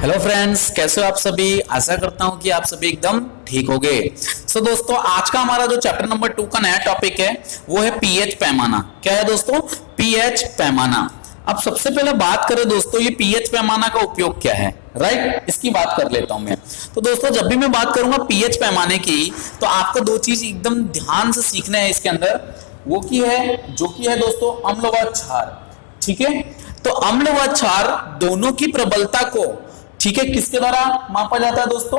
Hello friends, कैसे हो आप सभी। आशा करता हूं कि आप सभी एकदम ठीक होंगे। सो दोस्तों, आज का हमारा जो चैप्टर नंबर 2 का नया टॉपिक है वो है पीएच पैमाना। क्या है दोस्तों? पीएच पैमाना। अब सबसे पहले बात करें दोस्तों, ये पीएच पैमाना का उपयोग क्या है, राइट? इसकी बात कर लेता हूं मैं। तो दोस्तों, जब भी मैं बात करूंगा पीएच पैमाने की, तो आपको दो चीज एकदम ध्यान से सीखना है इसके अंदर। वो की है जो कि है दोस्तों अम्ल व क्षार। ठीक है, तो अम्ल व क्षार दोनों की प्रबलता को, ठीक है, किसके द्वारा मापा जाता है दोस्तों?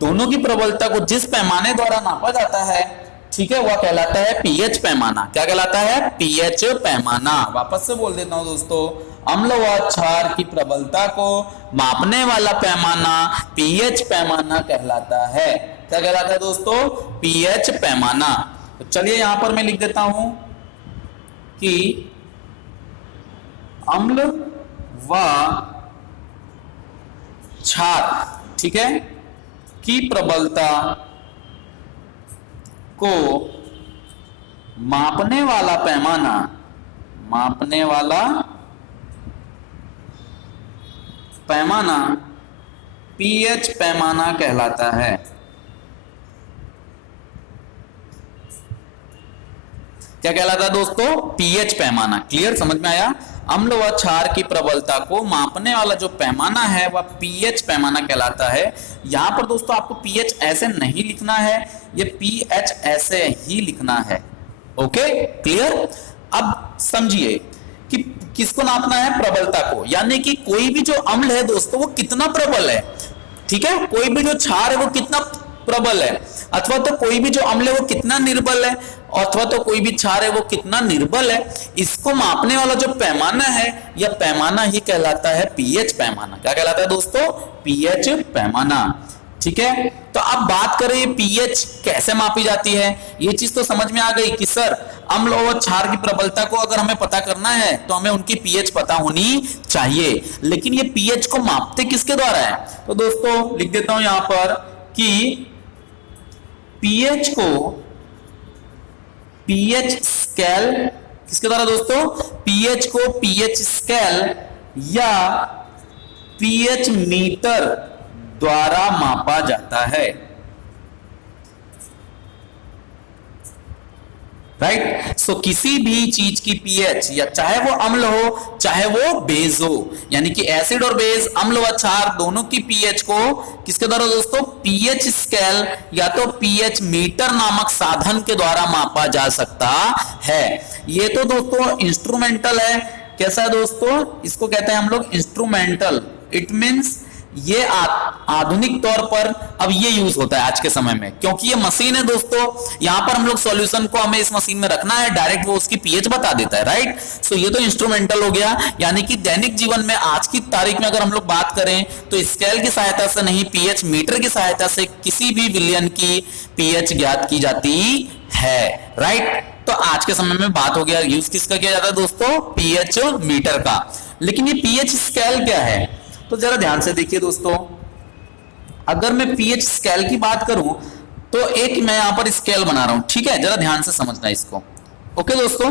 दोनों की प्रबलता को जिस पैमाने द्वारा नापा जाता है, ठीक है, वह कहलाता है पीएच पैमाना। क्या कहलाता है? पीएच पैमाना। वापस से बोल देता हूं दोस्तों, अम्ल व क्षार की प्रबलता को मापने वाला पैमाना पीएच पैमाना कहलाता है। क्या कहलाता है दोस्तों? पीएच पैमाना। तो चलिए यहां पर मैं लिख देता हूं कि अम्ल व क्षार, ठीक है, की प्रबलता को मापने वाला पैमाना, मापने वाला पैमाना पीएच पैमाना कहलाता है। क्या कहलाता है दोस्तों? पीएच पैमाना। क्लियर, समझ में आया? अम्ल व क्षार की प्रबलता को मापने वाला जो पैमाना है वह पीएच पैमाना कहलाता है। यहां पर दोस्तों आपको पीएच ऐसे नहीं लिखना है, ये पीएच ऐसे ही लिखना है। Okay, clear? अब समझिए कि किसको नापना है? प्रबलता को, यानी कि कोई भी जो अम्ल है दोस्तों वो कितना प्रबल है, ठीक है, कोई भी जो क्षार है वो कितना प्रबल है, अथवा तो कोई भी जो अम्ल है वो कितना निर्बल है, अथवा तो कोई भी क्षार है वो कितना निर्बल है, इसको मापने वाला जो पैमाना है यह पैमाना ही कहलाता है पीएच पैमाना। क्या कहलाता है दोस्तों? पीएच पैमाना। ठीक है, तो अब बात करें पीएच कैसे मापी जाती है। ये चीज तो समझ में आ गई कि सर अम्ल और क्षार की प्रबलता को अगर हमें पता करना है तो हमें उनकी पीएच पता होनी चाहिए, लेकिन ये पीएच को मापते किसके द्वारा है? तो दोस्तों लिख देता हूं यहां पर कि पीएच को पीएच स्केल, किसके द्वारा दोस्तों? पीएच को पीएच स्केल या पीएच मीटर द्वारा मापा जाता है। राइट? सो किसी भी चीज की पीएच, या चाहे वो अम्ल हो चाहे वो बेस हो, यानी कि एसिड और बेस, अम्ल व क्षार, दोनों की पीएच को किसके द्वारा दोस्तों? पीएच स्केल या तो पीएच मीटर नामक साधन के द्वारा मापा जा सकता है। ये तो दोस्तों इंस्ट्रूमेंटल है। कैसा है दोस्तों? इसको कहते हैं हम लोग इंस्ट्रूमेंटल। इट मींस ये आधुनिक तौर पर अब ये यूज होता है आज के समय में, क्योंकि ये मशीन है दोस्तों। यहां पर हम लोग सॉल्यूशन को हमें इस मशीन में रखना है, डायरेक्ट वो उसकी पीएच बता देता है। राइट? सो ये तो इंस्ट्रूमेंटल हो गया, यानी कि दैनिक जीवन में आज की तारीख में अगर हम लोग बात करें तो स्केल की सहायता से नहीं, पीएच मीटर की सहायता से किसी भी विलयन की पीएच ज्ञात की जाती है। राइट? तो आज के समय में बात हो गया, यूज किसका किया जाता है दोस्तों? पीएच मीटर का। लेकिन ये पीएच स्केल क्या है? तो जरा ध्यान से देखिए दोस्तों, अगर मैं पीएच स्केल की बात करूं तो एक मैं यहां पर स्केल बना रहा हूं, ठीक है, जरा ध्यान से समझना इसको। ओके दोस्तों,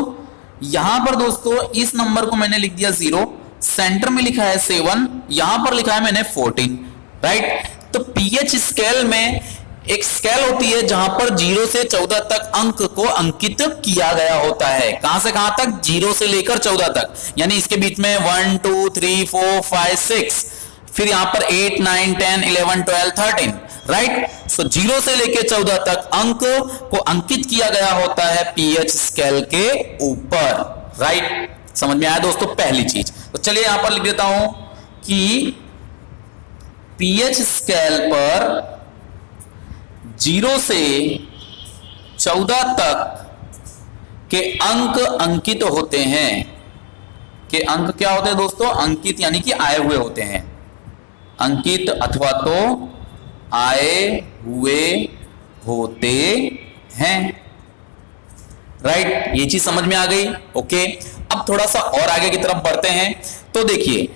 यहां पर दोस्तों इस नंबर को मैंने लिख दिया 0, सेंटर में लिखा है 7, यहां पर लिखा है मैंने 14। राइट? तो पीएच स्केल में एक स्केल होती है जहां पर 0 से 14 तक अंक को अंकित किया गया होता है। कहां से कहां तक? 0 से लेकर 14 तक, यानी इसके बीच में 1 2 3 4 5 6, फिर यहां पर 8 9 10 11 12 13। राइट? सो 0 से लेकर 14 तक अंक को अंकित किया गया होता है पीएच स्केल के ऊपर। राइट? समझ में आया दोस्तों पहली चीज? तो चलिए यहां पर लिख देता हूं कि पीएच स्केल पर 0 से 14 तक के अंक अंकित होते हैं। के अंक क्या होते हैं दोस्तों? अंकित, यानी कि आए हुए होते हैं। अंकित अथवा तो आए हुए होते हैं। राइट? ये चीज समझ में आ गई। ओके, अब थोड़ा सा और आगे की तरफ बढ़ते हैं। तो देखिए,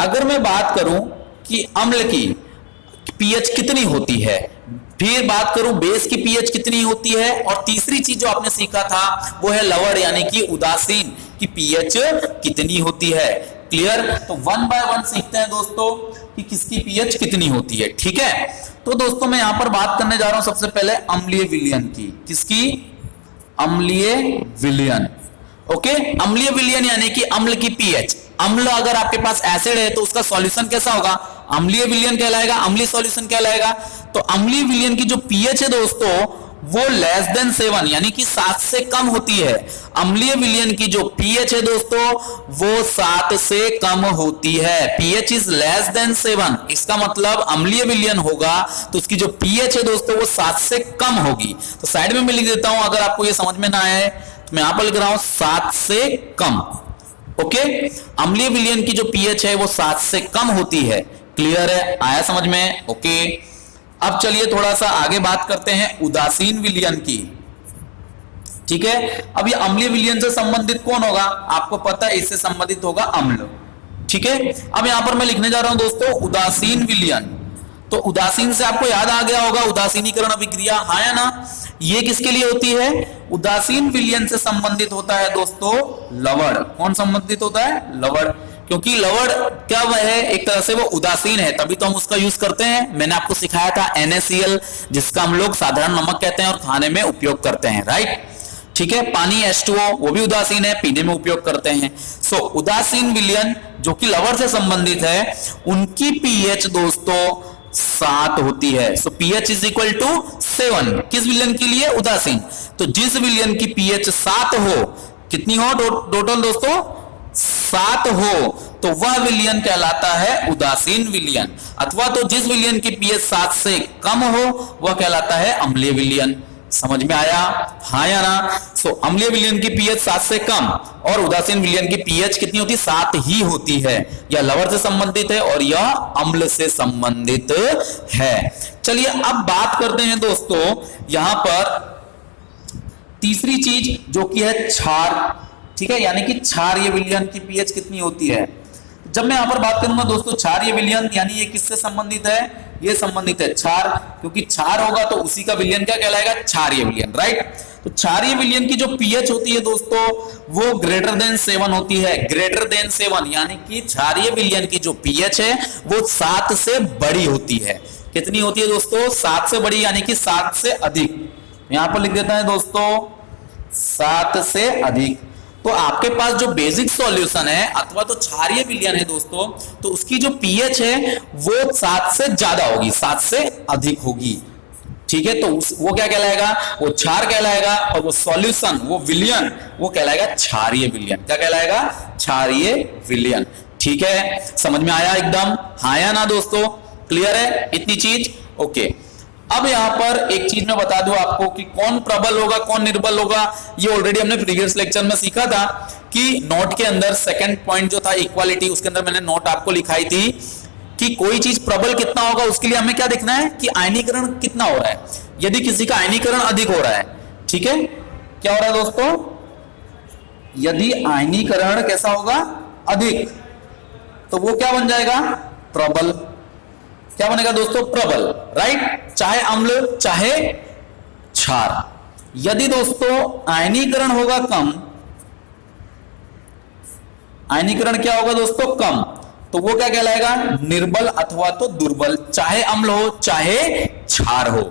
अगर मैं बात करूं कि अम्ल की पीएच कितनी होती है, फिर बात करूं बेस की पीएच कितनी होती है, और तीसरी चीज जो आपने सीखा था वो है लवण यानी कि उदासीन की पीएच कितनी होती है। क्लियर। तो 1 बाय 1 सीखते हैं दोस्तों कि किसकी पीएच कितनी होती है। ठीक है, तो दोस्तों मैं यहां पर बात करने जा रहा हूं सबसे पहले अम्लीय विलयन की। किसकी? अम्लीय विलयन। ओके, अम्लीय विलयन यानी कि अम्ल की पीएच। अम्ल अगर आपके पास एसिड है तो उसका सॉल्यूशन कैसा होगा? अम्लीय विलयन कहलाएगा, अम्लीय सॉल्यूशन कहलाएगा। तो अम्लीय विलयन की जो पीएच है दोस्तों वो लेस देन 7 यानी कि 7 से कम होती है। अम्लीय विलयन की जो पीएच है दोस्तों वो 7 से कम होती है। पीएच इज लेस देन 7, इसका मतलब अम्लीय विलयन होगा तो उसकी जो पीएच है दोस्तों वो 7 से कम होगी। तो साइड में मैं लिख देता हूं, अगर आपको ये समझ में ना आए तो मैं यहां पर लिख रहा हूं 7 से कम। ओके, अम्लीय विलयन की जो पीएच है वो 7 से कम होती है। क्लियर है? आया समझ में? ओके, अब चलिए थोड़ा सा आगे बात करते हैं उदासीन विलयन की। ठीक है, अब ये अम्लीय विलयन से संबंधित कौन होगा? आपको पता है इससे संबंधित होगा अम्ल। ठीक है, अब यहां पर मैं लिखने जा रहा हूं दोस्तों उदासीन विलयन। तो उदासीन से आपको याद आ गया होगा उदासीनीकरण अभिक्रिया, हाँ या ना? ये किसके लिए होती है? उदासीन विलयन से संबंधित होता है दोस्तों लवण। कौन संबंधित होता है? लवण। क्योंकि लवण क्या वह है? एक तरह से वो उदासीन है, तभी तो हम उसका यूज करते हैं। मैंने आपको सिखाया था NaCl, जिसका हम लोग साधारण नमक कहते हैं और खाने में उपयोग करते हैं, राइट? ठीक है, पानी H2O वो भी उदासीन है, पीने में उपयोग करते हैं। सो उदासीन विलयन जो कि लवण से संबंधित है उनकी पीएच दोस्तों 7 होती है। सो pH इज इक्वल टू 7 किस विलयन के लिए? उदासीन। तो जिस विलयन की pH 7 हो, कितनी हो टोटल दोस्तों? 7 हो, तो वह विलयन कहलाता है उदासीन विलयन। अथवा तो जिस विलयन की pH 7 से कम हो वह कहलाता है अम्लीय विलयन। समझ में आया? हाँ या ना? सो अम्लीय विलयन की पीएच 7 से कम और उदासीन विलयन की पीएच कितनी होती है? 7 ही होती है। यह लवण से संबंधित है और यह अम्ल से संबंधित है। चलिए अब बात करते हैं दोस्तों यहां पर तीसरी चीज जो कि है क्षार। ठीक है, यानी कि क्षारीय विलयन की पीएच कितनी होती है। जब मैं यहां पर बात करूंगा दोस्तों क्षारीय विलयन, यानी ये किससे संबंधित है? ये संबंधित है क्षार, क्योंकि क्षार होगा तो उसी का विलयन क्या कहलाएगा? क्षारीय विलयन, राइट? तो क्षारीय विलयन की जो पीएच होती है दोस्तों वो ग्रेटर देन 7 होती है। ग्रेटर देन 7 यानी कि क्षारीय विलयन की जो पीएच है वो 7 से बड़ी होती है। कितनी होती है दोस्तों? 7 से बड़ी, यानी कि 7 से अधिक। यहां पर लिख देता है दोस्तों 7 से अधिक। तो आपके पास जो बेसिक सॉल्यूशन है अथवा तो क्षारीय विलयन है दोस्तों, तो उसकी जो पीएच है वो 7 से ज्यादा होगी, 7 से अधिक होगी। ठीक है, तो वो क्या कहलाएगा? वो क्षार कहलाएगा और वो सॉल्यूशन, वो विलयन, वो कहलाएगा क्षारीय विलयन। क्या कहलाएगा? क्षारीय विलयन। ठीक है, समझ में आया एकदम? हाँ या ना दोस्तों? क्लियर है इतनी चीज? ओके, अब यहां पर एक चीज मैं बता दूं आपको कि कौन प्रबल होगा कौन निर्बल होगा। ये ऑलरेडी हमने प्रीवियस लेक्चर में सीखा था कि नोट के अंदर सेकंड पॉइंट जो था इक्वालिटी, उसके अंदर मैंने नोट आपको लिखाई थी कि कोई चीज प्रबल कितना होगा उसके लिए हमें क्या देखना है कि आयनीकरण कितना हो रहा है। यदि किसी का आयनीकरण अधिक हो रहा है, ठीक है, क्या हो रहा है दोस्तों? यदि आयनीकरण कैसा होगा? अधिक, तो वो क्या बन जाएगा? प्रबल। क्या बनेगा दोस्तों? प्रबल, राइट? चाहे अम्ल चाहे क्षार। यदि दोस्तों आयनीकरण होगा कम, आयनीकरण क्या होगा दोस्तों? कम, तो वो क्या कहलाएगा? निर्बल अथवा तो दुर्बल, चाहे अम्ल हो चाहे क्षार हो।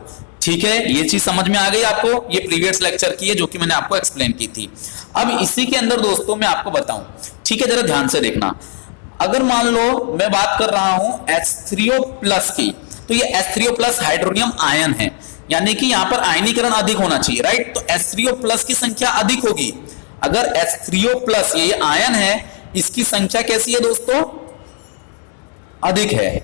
ठीक है, ये चीज समझ में आ गई आपको? ये प्रीवियस लेक्चर की है जो कि मैंने आपको एक्सप्लेन की थी। अब इसी के अंदर दोस्तों मैं आपको बताऊं, ठीक है, जरा ध्यान से देखना। अगर मान लो मैं बात कर रहा हूं H3O+ की, तो ये H3O+ हाइड्रोनियम आयन है, यानी कि यहां पर आयनीकरण अधिक होना चाहिए, राइट? तो H3O+ की संख्या अधिक होगी। अगर H3O+ ये आयन है, इसकी संख्या कैसी है दोस्तों? अधिक है,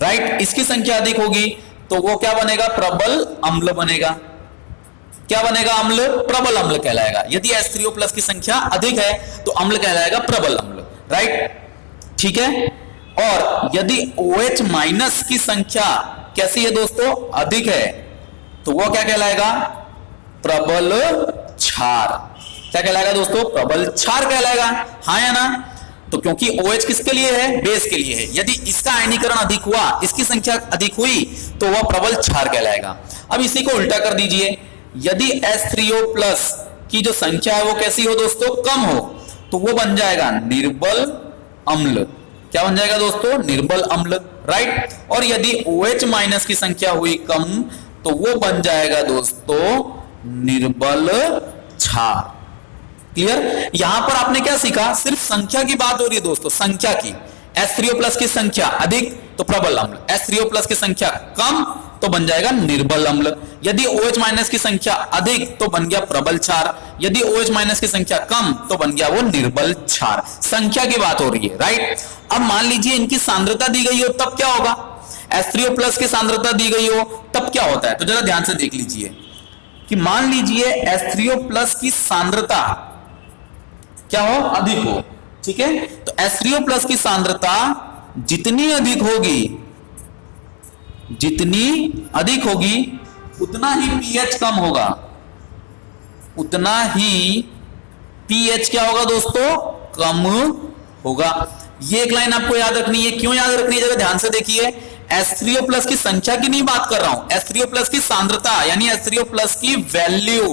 राइट? इसकी संख्या अधिक होगी तो वो क्या बनेगा? प्रबल अम्ल बनेगा। क्या बनेगा? अम्ल, प्रबल अम्ल कहलाएगा। यदि H3O+ की संख्या अधिक है तो अम्ल कहलाएगा प्रबल अम्ल, राइट? ठीक है, और यदि OH- की संख्या कैसी है दोस्तों? अधिक है, तो वो क्या कहलाएगा? प्रबल क्षार। क्या कहलाएगा दोस्तों? प्रबल क्षार कहलाएगा। हाँ या ना? तो क्योंकि OH किसके लिए है? बेस के लिए है। यदि इसका आयनीकरण अधिक हुआ, इसकी संख्या अधिक हुई, तो वह प्रबल क्षार कहलाएगा। अब इसी को उल्टा कर दीजिए, यदि H3O+ की जो संख्या है वो कैसी हो दोस्तों? कम हो, तो वो बन जाएगा निर्बल अम्ल। क्या बन जाएगा दोस्तों? निर्बल अम्ल, राइट। और यदि OH माइनस की संख्या हुई कम तो वो बन जाएगा दोस्तों निर्बल क्षार। क्लियर? यहां पर आपने क्या सीखा? सिर्फ संख्या की बात हो रही है दोस्तों, संख्या की। H3O+ की संख्या अधिक तो प्रबल अम्ल, H3O+ की संख्या कम तो बन जाएगा निर्बल अम्ल। यदि OH माइनस की संख्या अधिक तो बन गया प्रबल क्षार, यदि OH माइनस की संख्या कम तो बन गया वो निर्बल क्षार। संख्या की बात हो रही है, राइट। अब मान लीजिए इनकी सांद्रता दी गई हो, तब क्या होगा? H3O+ की सांद्रता दी गई हो तब क्या होता है? तो जरा ध्यान से देख लीजिए कि मान लीजिए H3O+ की सांद्रता क्या हो? अधिक हो, ठीक है। तो H3O+ की सांद्रता जितनी अधिक होगी, जितनी अधिक होगी उतना ही pH कम होगा, उतना ही pH क्या होगा दोस्तों? कम होगा। ये एक लाइन आपको याद रखनी है। क्यों याद रखनी है? जरा ध्यान से देखिए। H3O+ की संख्या की नहीं बात कर रहा हूं, H3O+ की सांद्रता यानी H3O+ की वैल्यू।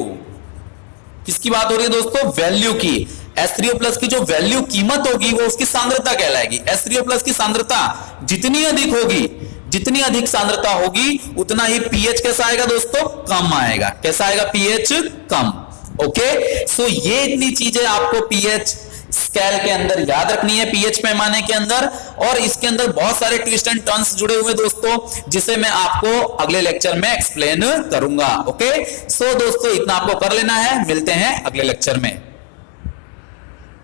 किसकी बात हो रही है दोस्तों? वैल्यू की। H3O+ की जो वैल्यू कीमत होगी वो उसकी सांद्रता कहलाएगी। H3O+ की सांद्रता जितनी अधिक होगी, जितनी अधिक सांद्रता होगी उतना ही pH कैसा आएगा दोस्तों? कम आएगा। कैसा आएगा? pH कम। ओके, सो ये इतनी चीजें आपको pH स्केल के अंदर याद रखनी है, pH पैमाने के अंदर। और इसके अंदर बहुत सारे ट्विस्ट एंड टर्न्स जुड़े हुए दोस्तों, जिसे मैं आपको अगले लेक्चर में एक्सप्लेन करूंगा। ओके, सो दोस्तों इतना आपको कर लेना है। मिलते हैं अगले लेक्चर में।